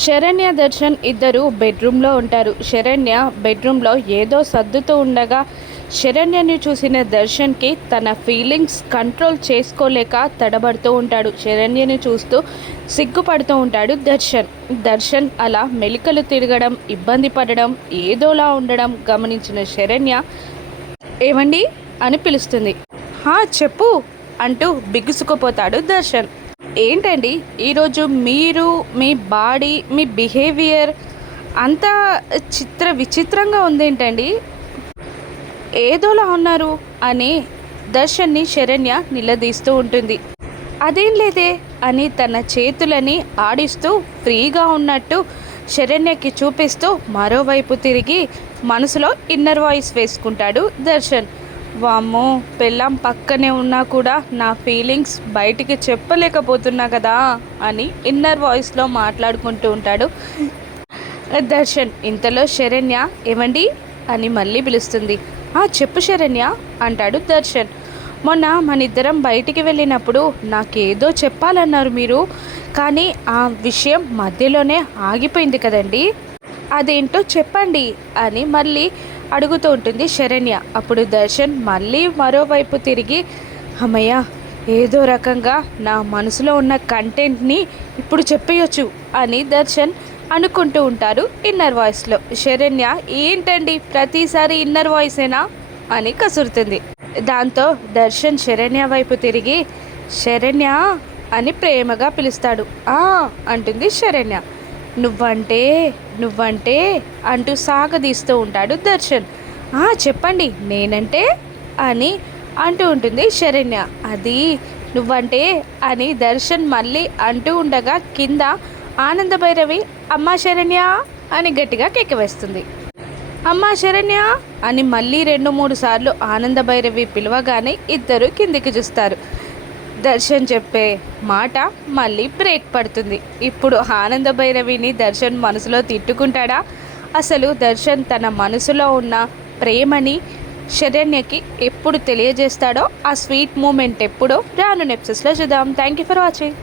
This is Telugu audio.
శరణ్య, దర్శన్ ఇద్దరు బెడ్రూమ్లో ఉంటారు. శరణ్య బెడ్రూమ్లో ఏదో సర్దుతూ ఉండగా శరణ్యని చూసిన దర్శన్కి తన ఫీలింగ్స్ కంట్రోల్ చేసుకోలేక తడబడుతూ ఉంటాడు. శరణ్యని చూస్తూ సిగ్గుపడుతూ ఉంటాడు దర్శన్ అలా మెలికలు తిరగడం, ఇబ్బంది పడడం, ఏదోలా ఉండడం గమనించిన శరణ్య ఏమండి అని పిలుస్తుంది. చెప్పు అంటూ బిగుసుకుపోతాడు దర్శన్. ఏంటండి ఈరోజు మీరు మీ బాడీ, మీ బిహేవియర్ అంతా విచిత్రంగా ఉందేంటండి, ఏదోలా ఉన్నారు అని దర్శన్ని శరణ్య నిలదీస్తూ ఉంటుంది. అదేం లేదే అని తన చేతులని ఆడిస్తూ ఫ్రీగా ఉన్నట్టు శరణ్యకి చూపిస్తూ మరోవైపు తిరిగి మనసులో ఇన్నర్ వాయిస్ వేసుకుంటాడు దర్శన్. వామ్మో, పెళ్ళాం పక్కనే ఉన్నా కూడా నా ఫీలింగ్స్ బయటికి చెప్పలేకపోతున్నా కదా అని ఇన్నర్ వాయిస్లో మాట్లాడుకుంటూ ఉంటాడు దర్శన్. ఇంతలో శరణ్య ఏమండి అని మళ్ళీ పిలుస్తుంది. చెప్పు శరణ్య అంటాడు దర్శన్. మొన్న మనిద్దరం బయటికి వెళ్ళినప్పుడు నాకేదో చెప్పాలన్నారు మీరు, కానీ ఆ విషయం మధ్యలోనే ఆగిపోయింది కదండి, అదేంటో చెప్పండి అని మళ్ళీ అడుగుతూ ఉంటుంది శరణ్య. అప్పుడు దర్శన్ మళ్ళీ మరోవైపు తిరిగి అమ్మయ్య, ఏదో రకంగా నా మనసులో ఉన్న కంటెంట్ని ఇప్పుడు చెప్పేయచ్చు అని దర్శన్ అనుకుంటూ ఉంటారు ఇన్నర్ వాయిస్లో. శరణ్య ఏంటండి ప్రతిసారి ఇన్నర్ వాయిసేనా అని కసురుతుంది. దాంతో దర్శన్ శరణ్య వైపు తిరిగి శరణ్య అని ప్రేమగా పిలుస్తాడు. అంటుంది శరణ్య. నువ్వంటే అంటూ సాగదీస్తూ ఉంటాడు దర్శన్. చెప్పండి నేనంటే అని అంటూ ఉంటుంది శరణ్య. అది నువ్వంటే అని దర్శన్ మళ్ళీ అంటూ ఉండగా కింద ఆనంద భైరవి అమ్మా శరణ్య అని గట్టిగా కేకవేస్తుంది. అమ్మా శరణ్య అని మళ్ళీ 2-3 సార్లు ఆనంద భైరవి పిలవగానే ఇద్దరు కిందికి చూస్తారు. దర్శన్ చెప్పే మాట మళ్ళీ బ్రేక్ పడుతుంది. ఇప్పుడు ఆనంద భైరవిని దర్శన్ మనసులో తిట్టుకుంటాడా? అసలు దర్శన్ తన మనసులో ఉన్న ప్రేమని శరణ్యకి ఎప్పుడు తెలియజేస్తాడో, ఆ స్వీట్ మూమెంట్ ఎప్పుడో రాను ఎపిసోడ్స్లో చూద్దాం. Thank you for watching.